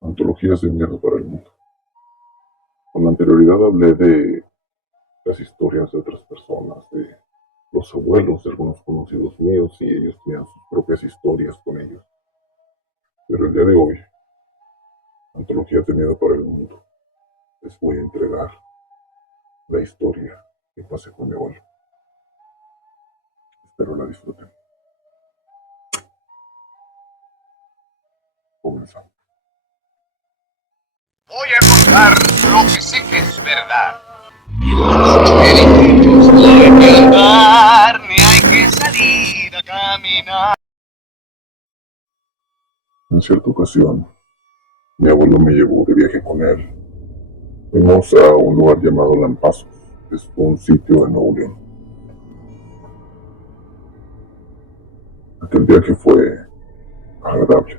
Antologías de miedo para el mundo. Con anterioridad hablé de las historias de otras personas, de los abuelos de algunos conocidos míos y ellos tenían sus propias historias con ellos. Pero el día de hoy, Antologías de miedo para el mundo, les voy a entregar la historia que pasé con mi abuelo. Espero la disfruten. Comenzamos. Voy a contar lo que sé que es verdad. Mientras no hay que andar, ni hay que salir a caminar. En cierta ocasión, mi abuelo me llevó de viaje con él. Fuimos a un lugar llamado Lampazos. Es un sitio en Nuevo León. Aquel viaje fue agradable.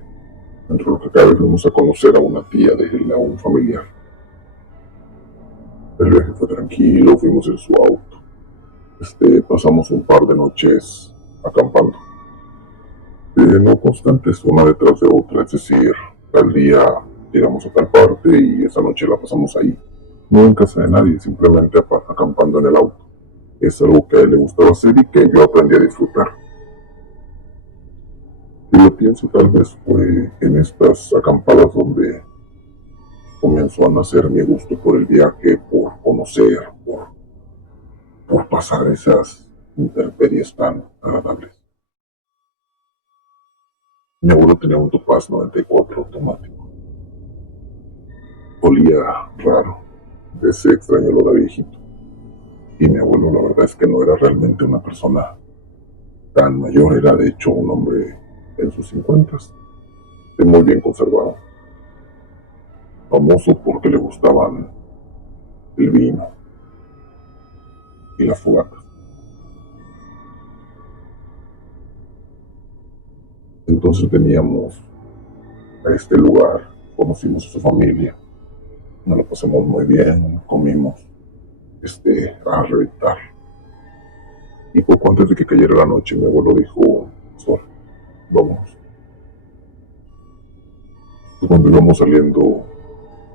Entre lo que cabe, fuimos a conocer a una tía de él, a un familiar. El viaje fue tranquilo, fuimos en su auto. Pasamos un par de noches acampando. No constantes, una detrás de otra, es decir, tal día llegamos a tal parte y esa noche la pasamos ahí. No en casa de nadie, simplemente acampando en el auto. Es algo que a él le gustaba hacer y que yo aprendí a disfrutar. Y yo pienso tal vez fue en estas acampadas donde comenzó a nacer mi gusto por el viaje, por conocer, por pasar esas intemperies tan agradables. Mi abuelo tenía un Topaz 94 automático. Olía raro, de ese extraño olor a viejito. Y mi abuelo la verdad es que no era realmente una persona tan mayor, era de hecho un hombre en sus 50, muy bien conservado. Famoso porque le gustaban el vino y las fogatas. Entonces veníamos a este lugar, conocimos a su familia, nos la pasamos muy bien, comimos a reventar. Y poco antes de que cayera la noche, mi abuelo dijo: Sol, vámonos. Y cuando íbamos saliendo,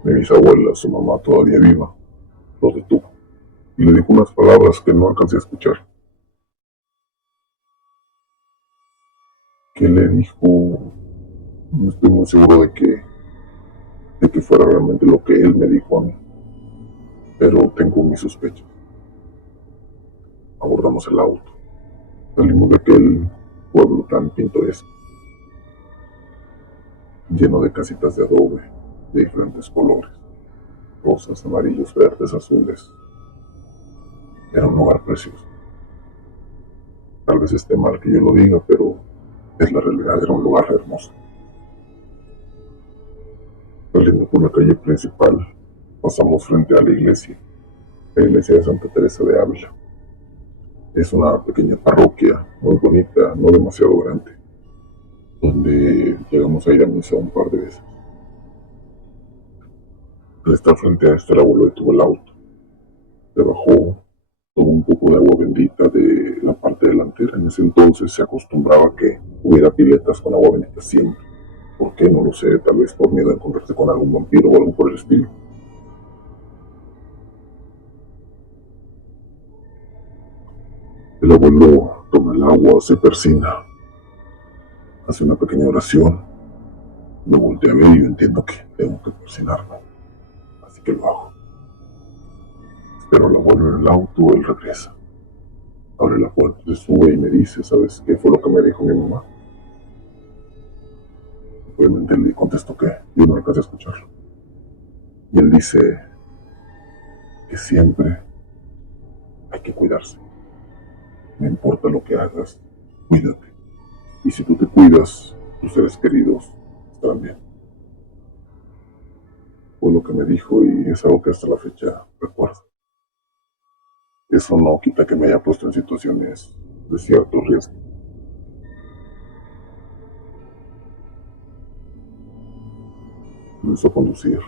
mi bisabuela, su mamá todavía viva, lo detuvo y le dijo unas palabras que no alcancé a escuchar. Que le dijo, no estoy muy seguro de que fuera realmente lo que él me dijo a mí, pero tengo mis sospechas. Abordamos el auto, salimos de aquel pueblo tan pintoresco, lleno de casitas de adobe, de diferentes colores, rosas, amarillos, verdes, azules. Era un lugar precioso. Tal vez esté mal que yo lo diga, pero es la realidad, era un lugar hermoso. Saliendo por la calle principal, pasamos frente a la iglesia de Santa Teresa de Ávila. Es una pequeña parroquia, muy bonita, no demasiado grande, donde llegamos a ir a misa un par de veces. Al estar frente a esto, el abuelo detuvo el auto, se bajó, tomó un poco de agua bendita de la parte delantera. En ese entonces se acostumbraba a que hubiera piletas con agua bendita siempre. ¿Por qué? No lo sé, tal vez por miedo a encontrarse con algún vampiro o algo por el estilo. El abuelo toma el agua, se persina, hace una pequeña oración, me voltea a ver y yo entiendo que tengo que persinarme, así que lo hago. Espero al abuelo en el auto, él regresa, abre la puerta, se sube y me dice: ¿sabes qué fue lo que me dijo mi mamá? Obviamente le contesto que yo no alcancé a escucharlo. Y él dice que siempre hay que cuidarse. No importa lo que hagas, cuídate. Y si tú te cuidas, tus seres queridos estarán bien. Fue lo que me dijo y es algo que hasta la fecha recuerdo. Eso no quita que me haya puesto en situaciones de cierto riesgo. Comenzó a conducir.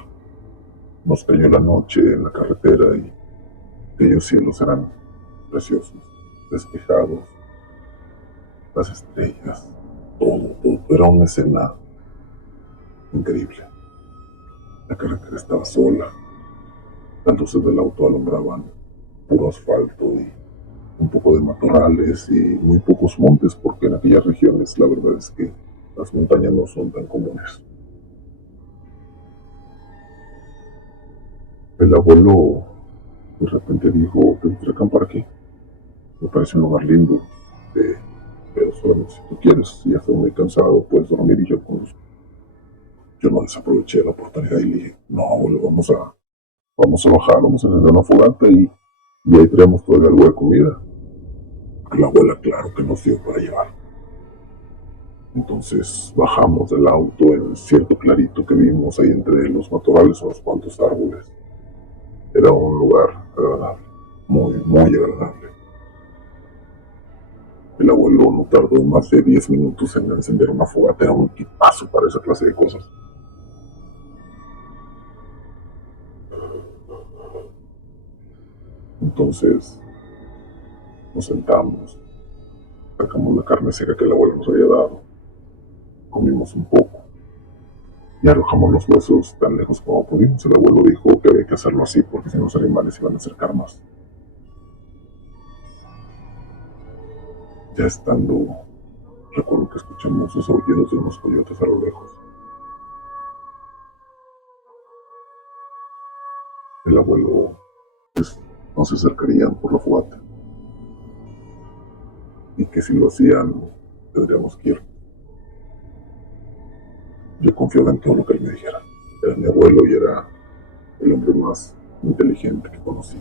Nos cayó la noche en la carretera y aquellos cielos eran preciosos, despejados, las estrellas, todo era una escena increíble. La carretera estaba sola, las luces del auto alumbraban puro asfalto y un poco de matorrales y muy pocos montes, porque en aquellas regiones la verdad es que las montañas no son tan comunes. El abuelo de repente dijo: ¿te gustaría acampar aquí? Me parece un lugar lindo, eh, pero solamente si tú quieres. Si ya estás muy cansado, puedes dormir y yo conduzco. Yo no desaproveché la oportunidad y le dije: no, abuelo, vamos a bajar, vamos a encender una fogata y ahí traemos todavía algo de comida. La abuela, claro que nos dio para llevar. Entonces bajamos del auto en el cierto clarito que vimos ahí entre los matorrales, unos cuantos árboles. Era un lugar agradable, muy, muy agradable. El abuelo no tardó más de 10 minutos en encender una fogata, era un tipazo para esa clase de cosas. Entonces nos sentamos, sacamos la carne seca que el abuelo nos había dado, comimos un poco y arrojamos los huesos tan lejos como pudimos. El abuelo dijo que había que hacerlo así porque si no los animales iban a acercar más. Ya estando, recuerdo que escuchamos los aullidos de unos coyotes a lo lejos. El abuelo, pues, no se acercarían por la fogata y que si lo hacían tendríamos que ir. Yo confiaba en todo lo que él me dijera. Era mi abuelo y era el hombre más inteligente que conocí.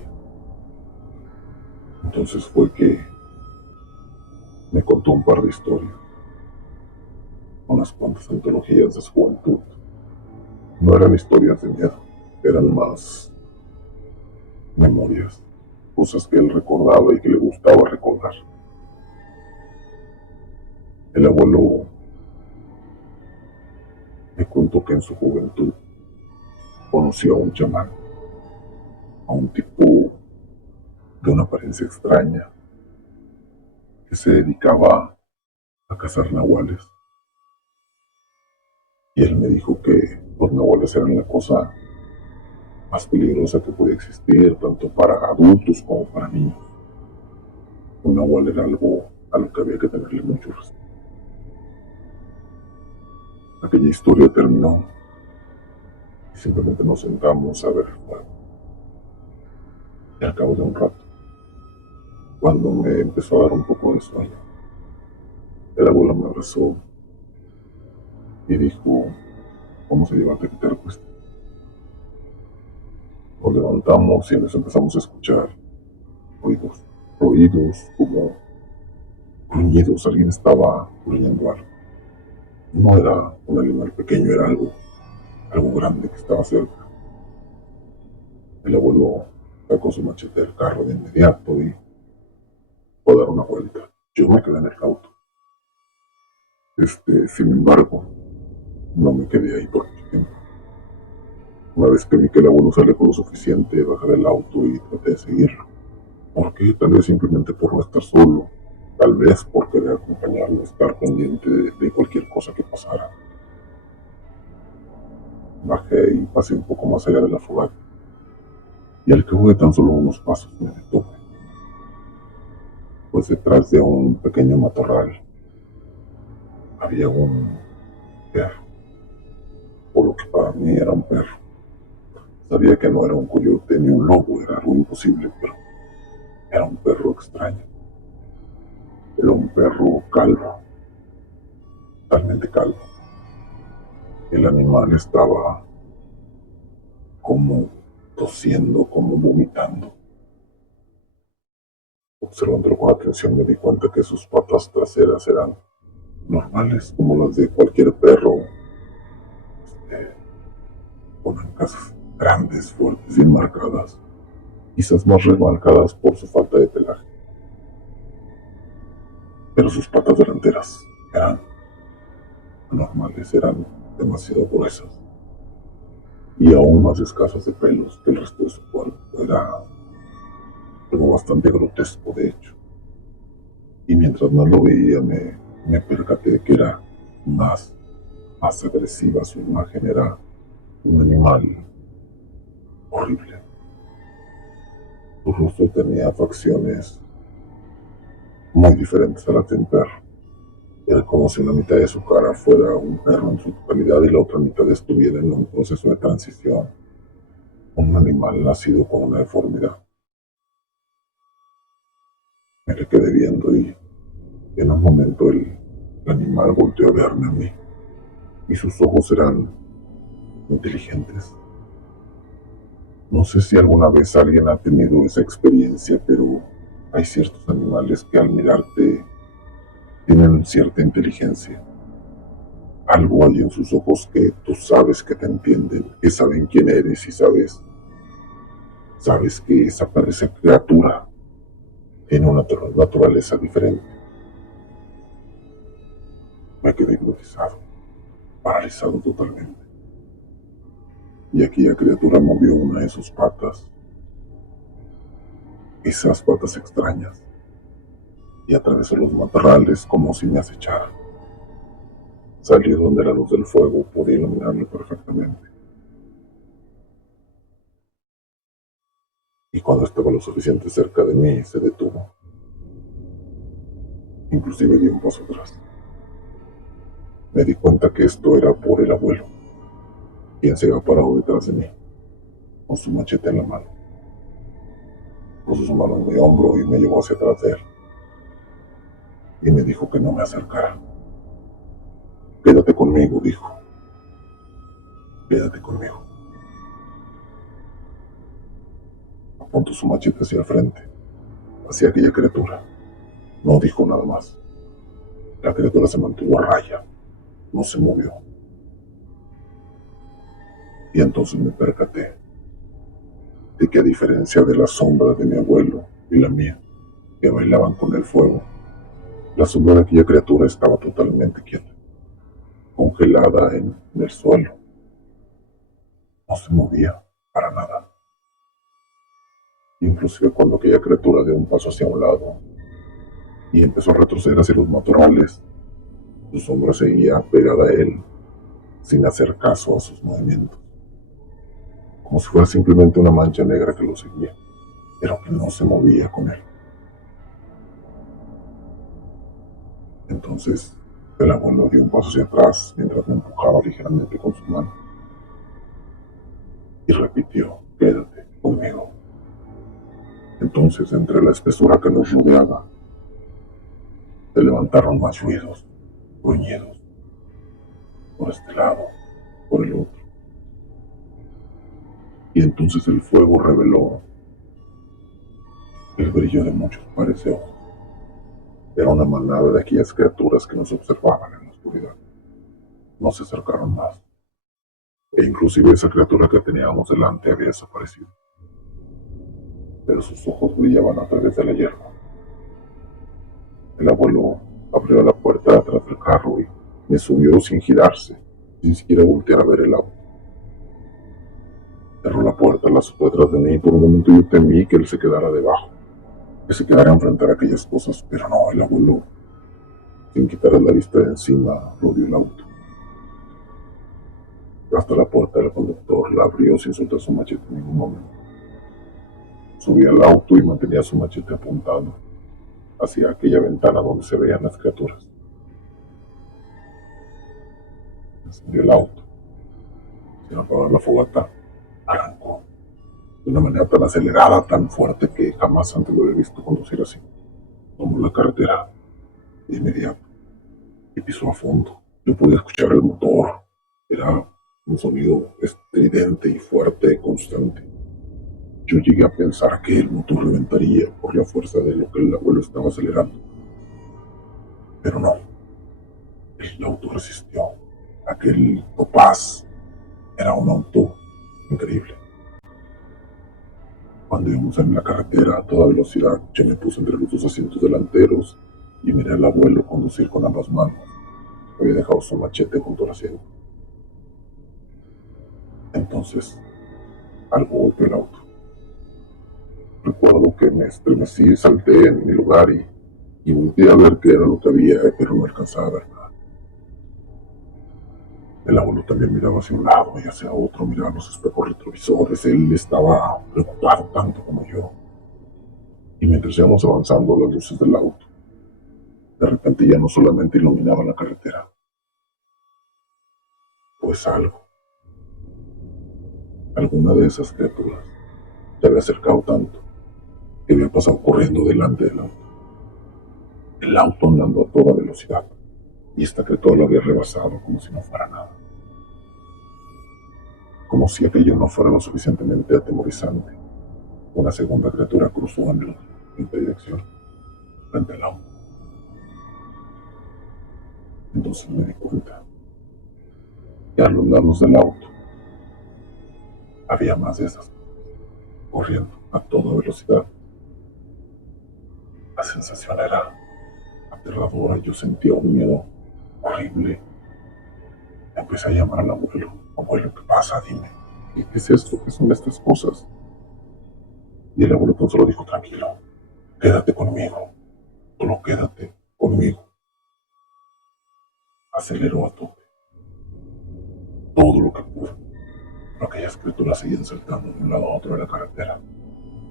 Entonces fue que me contó un par de historias, unas cuantas antologías de su juventud. No eran historias de miedo, eran más memorias, cosas que él recordaba y que le gustaba recordar. El abuelo me contó que en su juventud conoció a un chamán, a un tipo de una apariencia extraña que se dedicaba a cazar nahuales. Y él me dijo que los nahuales eran la cosa más peligrosa que podía existir, tanto para adultos como para niños. Un nahual era algo a lo que había que tenerle mucho respeto. Aquella historia terminó y simplemente nos sentamos a ver el fuego. Y al cabo de un rato, cuando me empezó a dar un poco de sueño, el abuelo me abrazó y dijo: vamos a llevarte a que te recuestes. Nos levantamos y nos empezamos a escuchar ruidos como gruñidos. Alguien estaba gruñendo algo. No era un animal pequeño, era algo grande que estaba cerca. El abuelo sacó su machete del carro de inmediato y fue a dar una vuelta. Yo me quedé en el auto. Sin embargo, no me quedé ahí por mucho tiempo. Una vez que vi que el abuelo se alejó lo suficiente, bajé del auto y traté de seguirlo. ¿Por qué? Tal vez simplemente por no estar solo. Tal vez por querer acompañarlo, estar pendiente de cualquier cosa que pasara. Bajé y pasé un poco más allá de la fogata. Y al cabo de tan solo unos pasos me detuve. Pues detrás de un pequeño matorral había un perro, o lo que para mí era un perro. Sabía que no era un coyote ni un lobo, era algo imposible, pero era un perro extraño. Era un perro calvo, totalmente calvo. El animal estaba como tosiendo, como vomitando. Observándolo con atención me di cuenta que sus patas traseras eran normales, como las de cualquier perro, con ancas grandes, fuertes, bien marcadas, quizás más remarcadas por su falta de pelaje. Pero sus patas delanteras eran anormales, eran demasiado gruesas y aún más escasas de pelos que el resto de su cuerpo. Era algo bastante grotesco, de hecho. Y mientras más lo veía, me percaté de que era más agresiva su imagen. Era un animal horrible. Su rostro tenía facciones muy diferentes a las de un perro. Era como si una mitad de su cara fuera un perro en su totalidad y la otra mitad estuviera en un proceso de transición. Un animal nacido con una deformidad. Me le quedé viendo y en un momento el animal volteó a verme a mí y sus ojos eran inteligentes. No sé si alguna vez alguien ha tenido esa experiencia, pero hay ciertos animales que al mirarte tienen cierta inteligencia. Algo hay en sus ojos que tú sabes que te entienden, que saben quién eres y sabes que esa criatura tiene una naturaleza diferente. Me quedé hipnotizado, paralizado totalmente. Y aquella criatura movió una de sus patas, esas patas extrañas, y atravesó los matorrales como si me acechara. Salió donde la luz del fuego podía iluminarlo perfectamente. Y cuando estaba lo suficiente cerca de mí, se detuvo. Inclusive dio un paso atrás. Me di cuenta que esto era por el abuelo, quien se había parado detrás de mí, con su machete en la mano. Puso su mano en mi hombro y me llevó hacia atrás de él. Y me dijo que no me acercara. Quédate conmigo, dijo. Quédate conmigo. Apuntó su machete hacia el frente, hacia aquella criatura. No dijo nada más. La criatura se mantuvo a raya. No se movió. Y entonces me percaté de que a diferencia de la sombra de mi abuelo y la mía, que bailaban con el fuego, la sombra de aquella criatura estaba totalmente quieta, congelada en el suelo. No se movía para nada. Inclusive cuando aquella criatura dio un paso hacia un lado y empezó a retroceder hacia los matorrales, su sombra seguía pegada a él, sin hacer caso a sus movimientos, como si fuera simplemente una mancha negra que lo seguía, pero que no se movía con él. Entonces, el abuelo dio un paso hacia atrás mientras me empujaba ligeramente con su mano y repitió: quédate conmigo. Entonces, entre la espesura que nos rodeaba, se levantaron más ruidos, gruñidos, por este lado, por el otro. Y entonces el fuego reveló el brillo de muchos pares de ojos. Era una manada de aquellas criaturas que nos observaban en la oscuridad. No se acercaron más. E inclusive esa criatura que teníamos delante había desaparecido. Pero sus ojos brillaban a través de la hierba. El abuelo abrió la puerta de atrás del carro y me subió sin girarse, sin siquiera voltear a ver el auto. Cerró la puerta, la azotó detrás de mí y por un momento yo temí que él se quedara debajo, que se quedara a enfrentar aquellas cosas, pero no, el abuelo, sin quitar la vista de encima, rodeó el auto. Hasta la puerta del conductor la abrió sin soltar su machete en ningún momento. Subí al auto y mantenía su machete apuntado hacia aquella ventana donde se veían las criaturas. Encendió el auto, sin apagar la fogata, arrancó de una manera tan acelerada, tan fuerte que jamás antes lo había visto conducir así. Tomó la carretera de inmediato y pisó a fondo. Yo podía escuchar el motor. Era un sonido estridente y fuerte, constante. Yo llegué a pensar que el motor reventaría por la fuerza de lo que el abuelo estaba acelerando. Pero no. El auto resistió. Aquel Topaz era un auto increíble. Cuando íbamos en la carretera a toda velocidad, yo me puse entre los dos asientos delanteros y miré al abuelo conducir con ambas manos. Había dejado su machete junto al asiento. Entonces, algo golpeó el auto. Recuerdo que me estremecí, salté en mi lugar y volteé a ver qué era lo que había, pero no alcanzaba a ver nada. El abuelo también miraba hacia un lado y hacia otro, miraba los espejos retrovisores. Él estaba preocupado tanto como yo. Y mientras íbamos avanzando, las luces del auto de repente ya no solamente iluminaban la carretera, pues alguna de esas criaturas se había acercado tanto que había pasado corriendo delante del auto. El auto andando a toda velocidad, y esta criatura lo había rebasado como si no fuera nada. Como si aquello no fuera lo suficientemente atemorizante, una segunda criatura cruzó en dirección frente al auto. Entonces me di cuenta que a los lados del auto había más de esas, corriendo a toda velocidad. La sensación era aterradora, yo sentía un miedo horrible. Empecé a llamar al abuelo. Abuelo, ¿qué pasa? Dime, ¿qué es esto? ¿Qué son estas cosas? Y el abuelo tan solo dijo, tranquilo, quédate conmigo, solo quédate conmigo. Aceleró a tope, todo lo que pudo. Pero aquellas criaturas seguían saltando de un lado a otro de la carretera,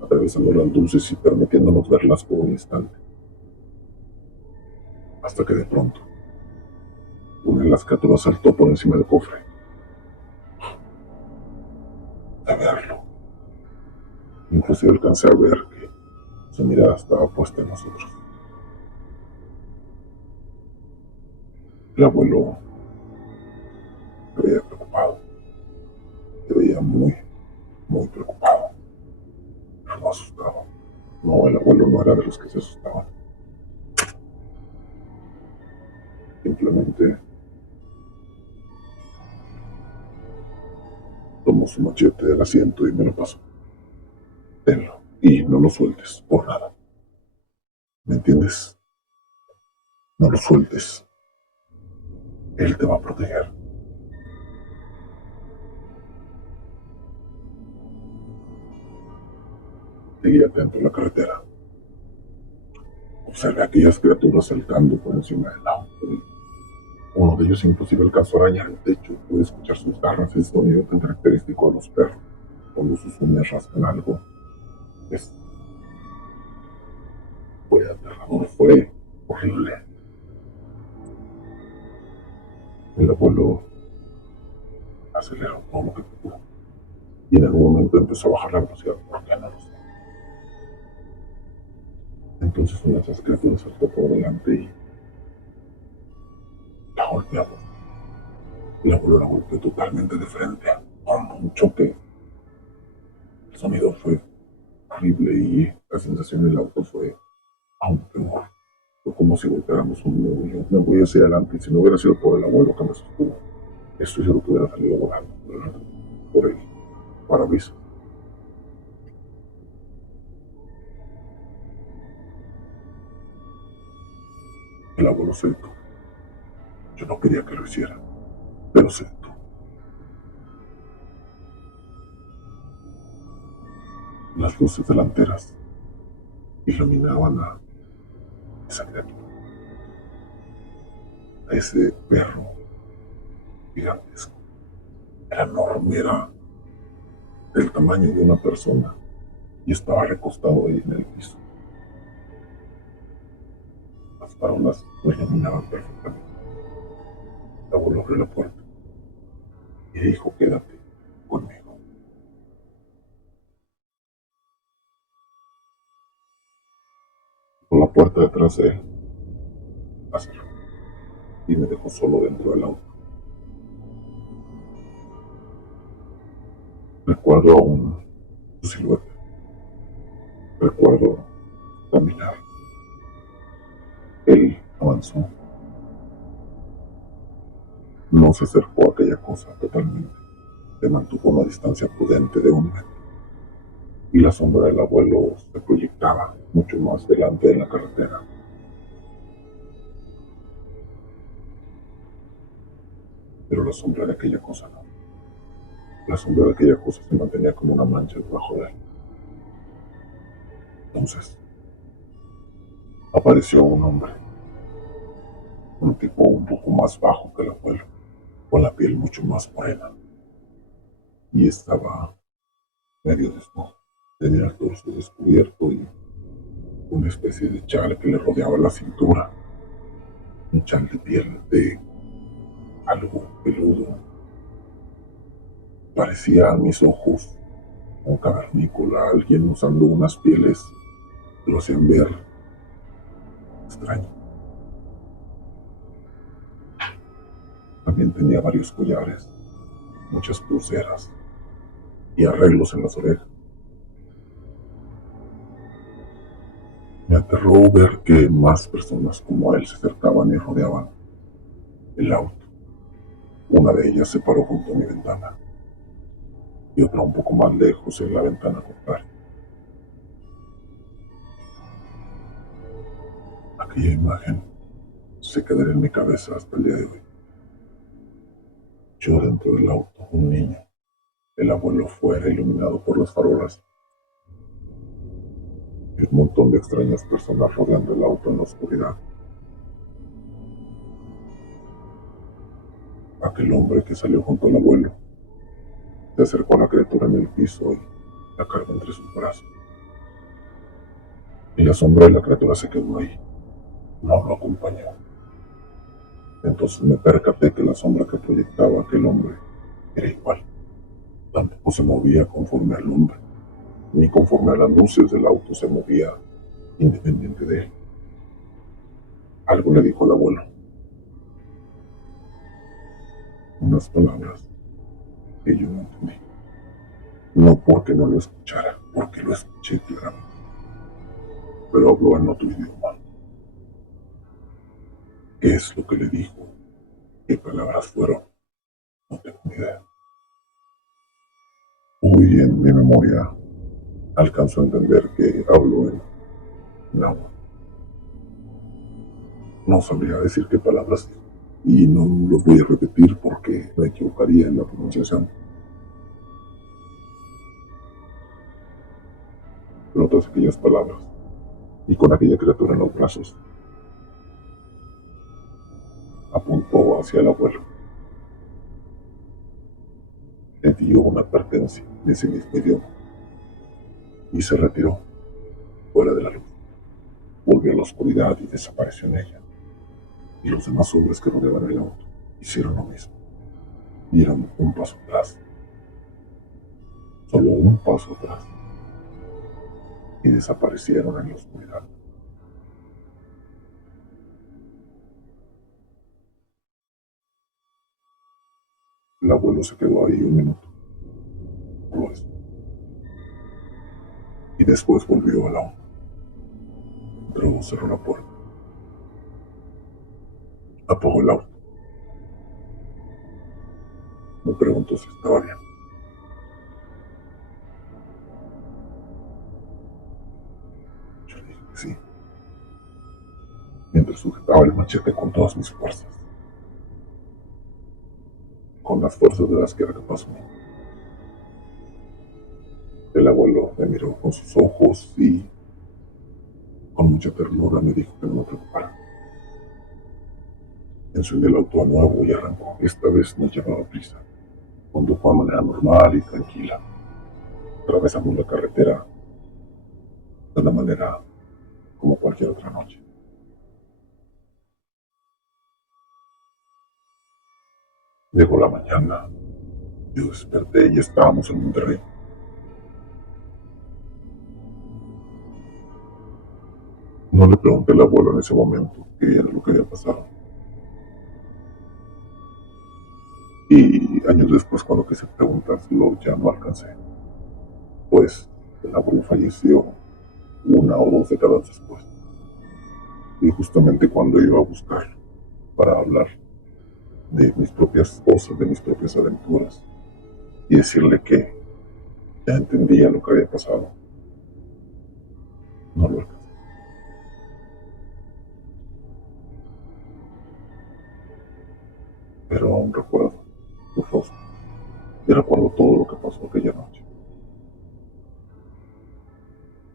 atravesando las luces y permitiéndonos verlas por un instante. Hasta que de pronto, una de las criaturas saltó por encima del cofre. De verlo, inclusive alcancé a ver que su mirada estaba puesta en nosotros. El abuelo se veía preocupado, se veía muy, muy preocupado, pero no asustado. No, el abuelo no era de los que se asustaban. Simplemente tomó su machete del asiento y me lo pasó. Tenlo, y no lo sueltes por nada. ¿Me entiendes? No lo sueltes. Él te va a proteger. Seguí atento en la carretera. Observé a aquellas criaturas saltando por encima del auto. Uno de ellos inclusive alcanzó a arañar el techo. Pude escuchar sus garras, el sonido tan característico de los perros, cuando sus uñas rascan algo. Fue aterrador, fue horrible. El abuelo aceleró todo lo que pudo. Y en algún momento empezó a bajar la velocidad. ¿Por qué no lo sé? Entonces una de esas criaturas saltó por delante y la golpeamos. El abuelo la golpeó totalmente de frente. Como un choque. El sonido fue horrible y la sensación del auto fue aún peor. Fue como si golpeáramos un muro. Yo me voy hacia adelante y si no hubiera sido por el abuelo que me sostuvo, estoy seguro que hubiera salido volando por el parabrisas. El abuelo saltó. Yo no quería que lo hiciera, pero saltó. Las luces delanteras iluminaban a esa criatura, a ese perro gigantesco. Era enorme, era del tamaño de una persona y estaba recostado ahí en el piso. Las farolas lo iluminaban perfectamente. El abuelo abrió la puerta y dijo, quédate conmigo. Con la puerta detrás de él, la cerró y me dejó solo dentro del auto. Recuerdo aún su silueta. Recuerdo caminar. Él avanzó. No se acercó a aquella cosa totalmente. Se mantuvo a una distancia prudente de 1 metro. Y la sombra del abuelo se proyectaba mucho más delante de la carretera. Pero la sombra de aquella cosa no. La sombra de aquella cosa se mantenía como una mancha debajo de él. Entonces, apareció un hombre. Un tipo un poco más bajo que el abuelo. con la piel mucho más morena, y estaba medio desnudo. Tenía el torso descubierto y una especie de chal que le rodeaba la cintura, un chal de piel de algo peludo. Parecía a mis ojos un cavernícola, alguien usando unas pieles que lo hacían ver extraño. También tenía varios collares, muchas pulseras y arreglos en las orejas. Me aterró ver que más personas como él se acercaban y rodeaban el auto. Una de ellas se paró junto a mi ventana y otra un poco más lejos en la ventana contraria. Aquella imagen se quedará en mi cabeza hasta el día de hoy. Yo dentro del auto, un niño, el abuelo fuera iluminado por las farolas y un montón de extrañas personas rodeando el auto en la oscuridad. Aquel hombre que salió junto al abuelo se acercó a la criatura en el piso y la cargó entre sus brazos. Y la sombra de la criatura se quedó ahí, no lo acompañó. Entonces me percaté que la sombra que proyectaba aquel hombre era igual. Tampoco se movía conforme al hombre, ni conforme a las luces del auto se movía independiente de él. Algo le dijo al abuelo. Unas palabras que yo no entendí. No porque no lo escuchara, porque lo escuché claramente. Pero habló en otro idioma. ¿Qué es lo que le dijo? ¿Qué palabras fueron? No tengo ni idea. Muy en mi memoria alcanzo a entender que habló en náhuatl. No sabría decir qué palabras dijo. Y no lo voy a repetir porque me equivocaría en la pronunciación. Pero todas aquellas palabras, y con aquella criatura en los brazos, apuntó hacia el abuelo. Le dio una advertencia de ese mismo idioma y se retiró fuera de la luz. Volvió a la oscuridad y desapareció en ella. Y los demás hombres que rodeaban el auto hicieron lo mismo. Dieron un paso atrás, solo un paso atrás, y desaparecieron en la oscuridad. El abuelo se quedó ahí un minuto, solo eso, y después volvió al auto. Entró, cerró la puerta, apagó el auto. Me preguntó si estaba bien. Yo le dije que sí, mientras sujetaba el machete con todas mis fuerzas, con las fuerzas de las que era capaz mío. El abuelo me miró con sus ojos y, con mucha ternura, me dijo que no me preocupara. Encendió el auto a nuevo y arrancó. Esta vez no llevaba prisa. Condujo de manera normal y tranquila. Atravesamos la carretera de una manera como cualquier otra noche. Llegó la mañana. Yo desperté y estábamos en Monterrey. No le pregunté al abuelo en ese momento qué era lo que había pasado. Y años después, cuando quise preguntárselo, ya no alcancé. Pues el abuelo falleció 1 o 2 décadas después. Y justamente cuando iba a buscarlo para hablar de mis propias cosas, de mis propias aventuras, y decirle que ya entendía lo que había pasado, no lo alcancé. Pero aún recuerdo su rostro y recuerdo todo lo que pasó aquella noche.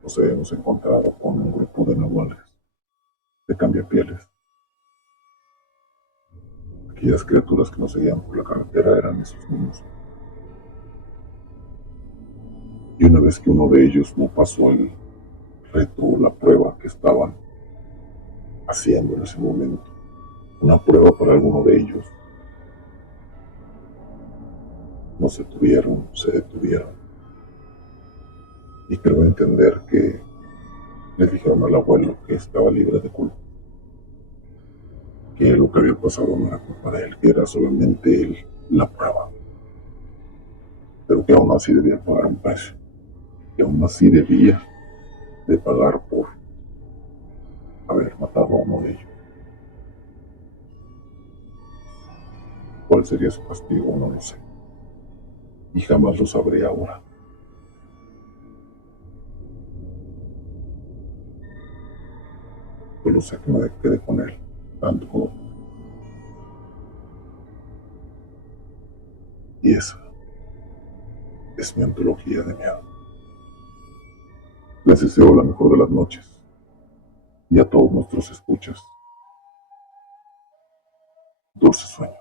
Nos habíamos encontrado con un grupo de nahuales, de cambiapieles, aquellas criaturas que nos seguían por la carretera eran esos niños. Y una vez que uno de ellos no pasó el reto o la prueba que estaban haciendo en ese momento, una prueba para alguno de ellos, no se detuvieron. Y creo entender que le dijeron al abuelo que estaba libre de culpa, que lo que había pasado no era culpa de él, que era solamente la prueba, pero que aún así debía pagar un precio, que aún así debía de pagar por haber matado a uno de ellos. ¿Cuál sería su castigo? No lo sé. Y jamás lo sabré ahora. Solo sé que me quedé con él, tanto como tú. Y esa es mi antología de miedo. Les deseo la mejor de las noches. Y a todos nuestros escuchas, dulces sueños.